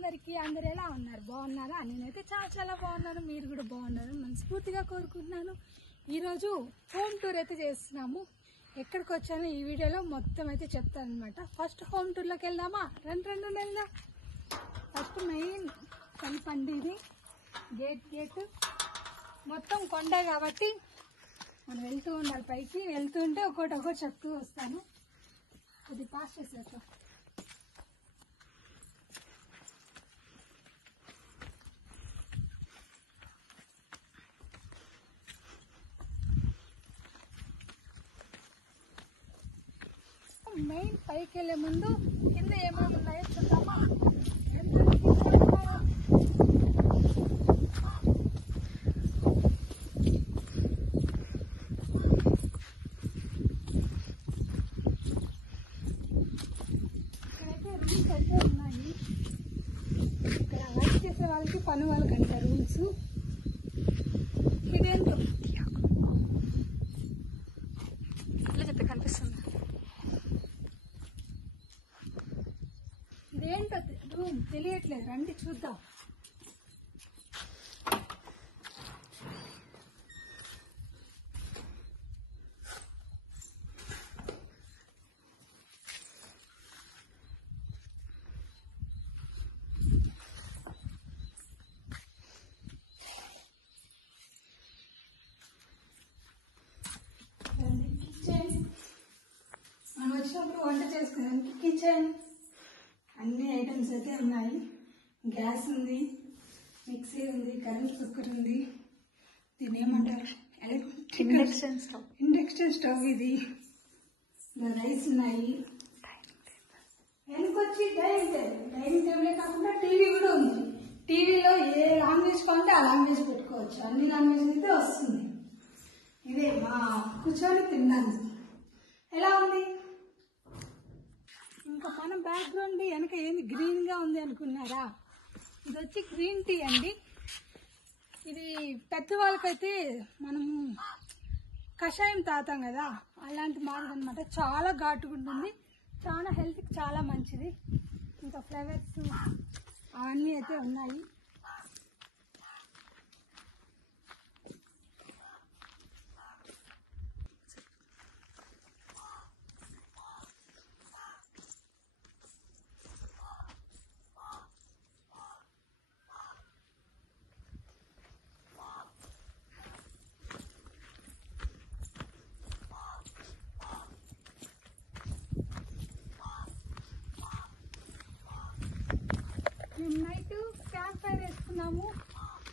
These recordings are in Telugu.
అందరు ఎలా ఉన్నారు? బాగున్నారా? నేనైతే చాలా బాగున్నాను. మీరు కూడా బాగున్నారు మనస్ఫూర్తిగా కోరుకుంటున్నాను. ఈరోజు హోమ్ టూర్ అయితే చేస్తున్నాము. ఎక్కడికి వచ్చానో ఈ వీడియోలో మొత్తం అయితే చెప్తాను అనమాట. ఫస్ట్ హోమ్ టూర్లోకి వెళ్దామా? రెండు వెళ్దాం. ఫస్ట్ మెయిన్ కనిపండి, ఇది గేట్ మొత్తం కొండ కాబట్టి మనం వెళ్తూ ఉండాలి. పైకి వెళ్తుంటే ఒకటి చెప్తూ వస్తాను. ఇది పాస్ చేసేస్తాం. మెయిన్ పైకి వెళ్ళే ముందు కింద ఏమేమి ఉన్నాయో చూద్దామా? ఇక్కడైతే రూమ్స్ అయితే ఉన్నాయి. ఇక్కడ వర్క్ చేసే వాళ్ళకి పని వాళ్ళకి అంట రూమ్స్. ఇదేంటో ఇట్లా చెప్తే కనిపిస్తుంది. ఇదేంటో రూమ్ తెలియట్లేదు, రండి చూద్దాం. కిచెన్, మనం వచ్చినప్పుడు వంట చేసుకోవడానికి కిచెన్ అన్ని ఐటమ్స్ అయితే ఉన్నాయి. గ్యాస్ ఉంది, మిక్సీ ఉంది, కరెంట్ కుక్కర్ ఉంది. దీని ఏమంటారు? Induction stove. ఇది రైస్ ఉన్నాయి. వెనకొచ్చి డైనింగ్ టేబులే కాకుండా టీవీ కూడా ఉంది. టీవీలో ఏ లాంగ్వేజ్ కావాలంటే ఆ లాంగ్వేజ్ పెట్టుకోవచ్చు. అన్ని లాంగ్వేజ్ అయితే వస్తుంది. ఇదే మా కూర్చొని తిన్నాను. ఎలా ఉంది? ఇంకా మన బ్యాక్గ్రౌండ్ వెనక ఏంది గ్రీన్ గా ఉంది అనుకున్నారా? ఇది వచ్చి గ్రీన్ టీ అండి. ఇది పెద్దవాళ్ళకైతే మనము కషాయం తాతాం కదా, అలాంటి మార్గం అనమాట. చాలా ఘాటుగా ఉంటుంది, చాలా హెల్త్కి చాలా మంచిది. ఇంకా ఫ్లేవర్స్ అవన్నీ అయితే ఉన్నాయి. మేము నైట్ క్యాంప్ ఫైర్ వేసుకున్నాము.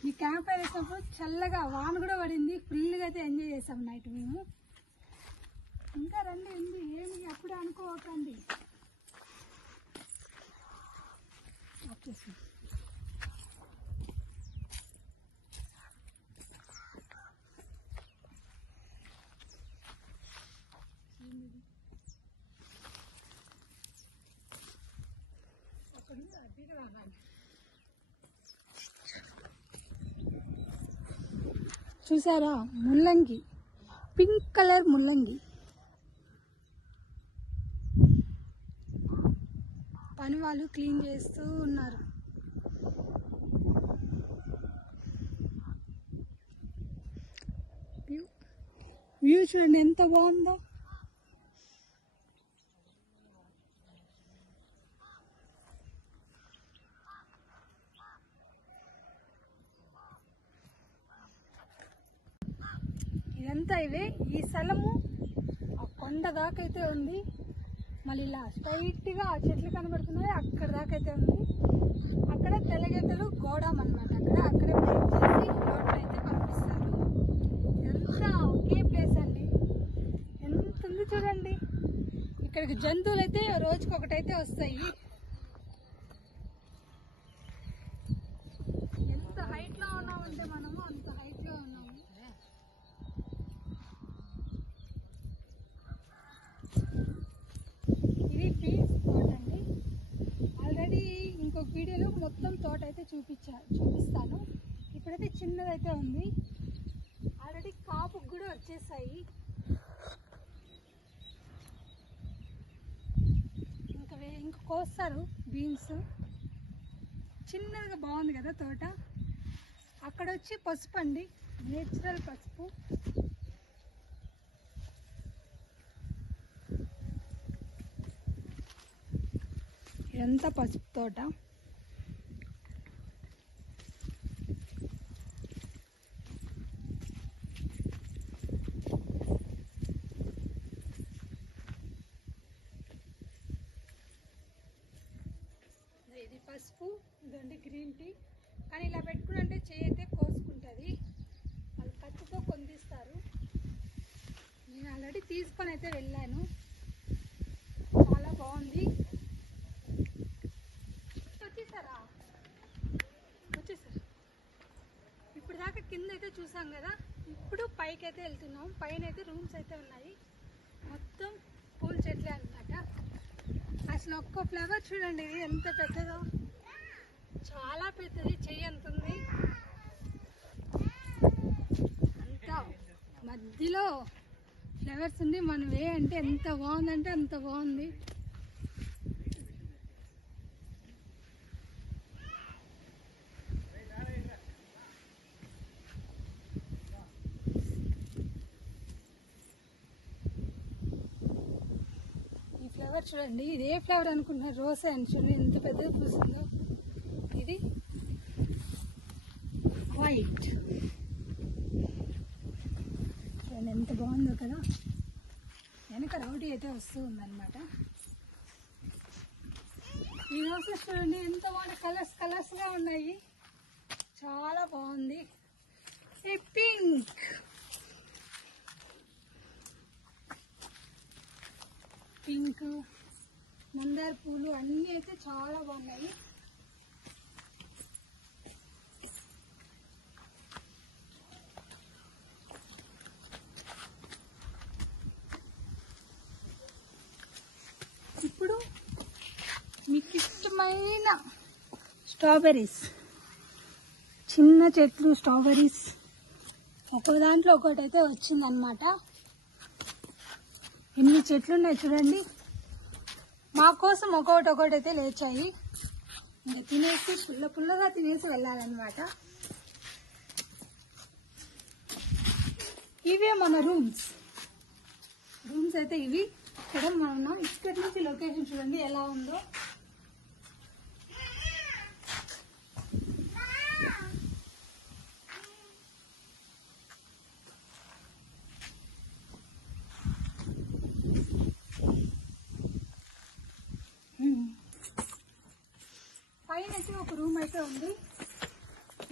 ఈ క్యాంప్ ఫైర్ వేసినప్పుడు చల్లగా వాన కూడా పడింది. ఫుల్గా అయితే ఎంజాయ్ చేసాము నైట్ మేము. ఇంకా రండి, ఉంది ఏమి అప్పుడే అనుకోకండి. చూసారా? ముల్లంగి, పింక్ కలర్ ముల్లంగి. పని వాళ్ళు క్లీన్ చేస్తూ ఉన్నారు. వ్యూ చూడండి ఎంత బాగుందో. ఇదంతా ఇవే. ఈ స్థలము ఆ కొండ దాకైతే ఉంది. మళ్ళీ ఇలా స్ట్రైట్ గా ఆ చెట్లు కనబడుతున్నాయి, అక్కడ దాకైతే ఉంది. అక్కడ తెల్లగెద్దలు గోడాం అనమాట. అక్కడే పార్క్ చేసి రోడ్లు అయితే పంపిస్తారు. ఇదంతా ఒకే ప్లేస్ అండి. ఎంత ఉంది చూడండి. ఇక్కడికి జంతువులు అయితే రోజుకి ఒకటైతే వస్తాయి. ఎంత హైట్ లో ఉన్నామంటే మనము అంత హైట్ లో ఉన్నాము. ఇది పీస్ తోట అండి. ఆల్రెడీ ఇంకొక వీడియోలో మొత్తం తోట అయితే చూపిస్తాను. ఇప్పుడైతే చిన్నదైతే ఉంది. ఆల్రెడీ కాపుకు కూడా వచ్చేసాయి. ఇంకా కోస్తారు బీన్స్. చిన్నగా బాగుంది కదా తోట. అక్కడ వచ్చి పసుపు అండి, నేచురల్ పసుపు. ఎంత పసుపు తోట. ఇది పసుపు, ఇదండి గ్రీన్ టీ. కానీ ఇలా పెట్టుకుంటే చెయ్యి అయితే కోసుకుంటుంది, వాళ్ళు కత్తితో కొందిస్తారు. నేను ఆల్రెడీ తీసుకొని అయితే వెళ్ళాను, చాలా బాగుంది. వచ్చేసారా? వచ్చేసారు. ఇప్పుడు దాకా కింద అయితే చూసాం కదా, ఇప్పుడు పైకి అయితే వెళ్తున్నాం. పైన అయితే రూమ్స్ అయితే ఉన్నాయి, మొత్తం పూల చెట్లే అన్నమాట. అసలు ఒక్క ఫ్లవర్ చూడండి, ఇది ఎంత పెద్దదో, చాలా పెద్దది, చెయ్యి ఎంత ఉంది. అంతా మధ్యలో ఫ్లవర్స్ ఉంది. మనం అంటే ఎంత బాగుందంటే అంత బాగుంది. ఫ్లవర్ చూడండి, ఇది ఏ ఫ్లవర్ అనుకుంటున్నారు? రోసే అని. చూడండి ఎంత పెద్దగా పూసిందో. ఇది వైట్, చూడండి ఎంత బాగుందో కదా. వెనక రౌడీ అయితే వస్తూ ఉందన్నమాట. ఈ రోసెస్ చూడండి ఎంత బాగుంది, కలర్స్ కలర్స్ గా ఉన్నాయి, చాలా బాగుంది. ఈ పింక్, పింక్, మందార పూలు అన్నీ అయితే చాలా బాగున్నాయి. ఇప్పుడు మీకు ఇష్టమైన స్ట్రాబెర్రీస్, చిన్న చెట్లు స్ట్రాబెర్రీస్ ఒక్కో దాంట్లో ఒకటి అయితే వచ్చిందనమాట. ఎన్ని చెట్లు ఉన్నాయి చూడండి. మా కోసం ఒకటి అయితే లేచాయి. ఇంకా తినేసి పుల్లగా తినేసి వెళ్ళాలన్నమాట. ఇవే మన రూమ్స్ అయితే ఇవి. ఇక్కడ మనం ఇక్కడ నుంచి లొకేషన్ చూడండి ఎలా ఉందో. పైన అయితే ఒక రూమ్ అయితే ఉంది.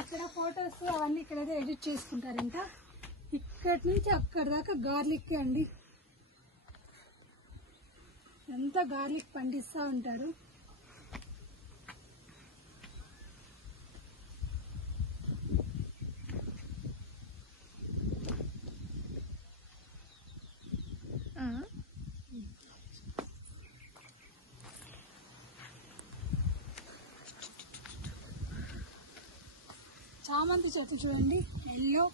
ఇక్కడ ఫొటోస్ అవన్నీ ఇక్కడైతే ఎడిట్ చేసుకుంటారంట. ఇక్కడి నుంచి అక్కడి దాకా గార్లిక్ అండి, ఎంత గార్లిక్ పండిస్తూ ఉంటారు. చామంతి చెట్టు చూడండి, yellow,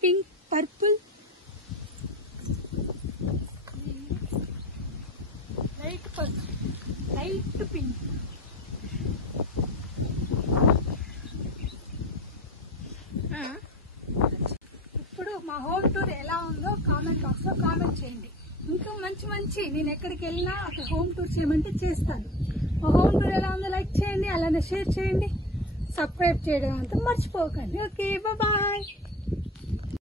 pink, purple, light purple, light pink. ఇప్పుడు మా హోమ్ టూర్ ఎలా ఉందో కామెంట్ బాక్స్ లో కామెంట్ చేయండి. ఇంకా మంచి నేను ఎక్కడికి వెళ్ళినా అక్కడ హోమ్ టూర్ చేయమంటే చేస్తాను. మా హోమ్ టూర్ ఎలా ఉందో లైక్ చేయండి, అలానే షేర్ చేయండి, సబ్స్క్రైబ్ చేయడం అంతా మర్చిపోకండి. Okay, bye.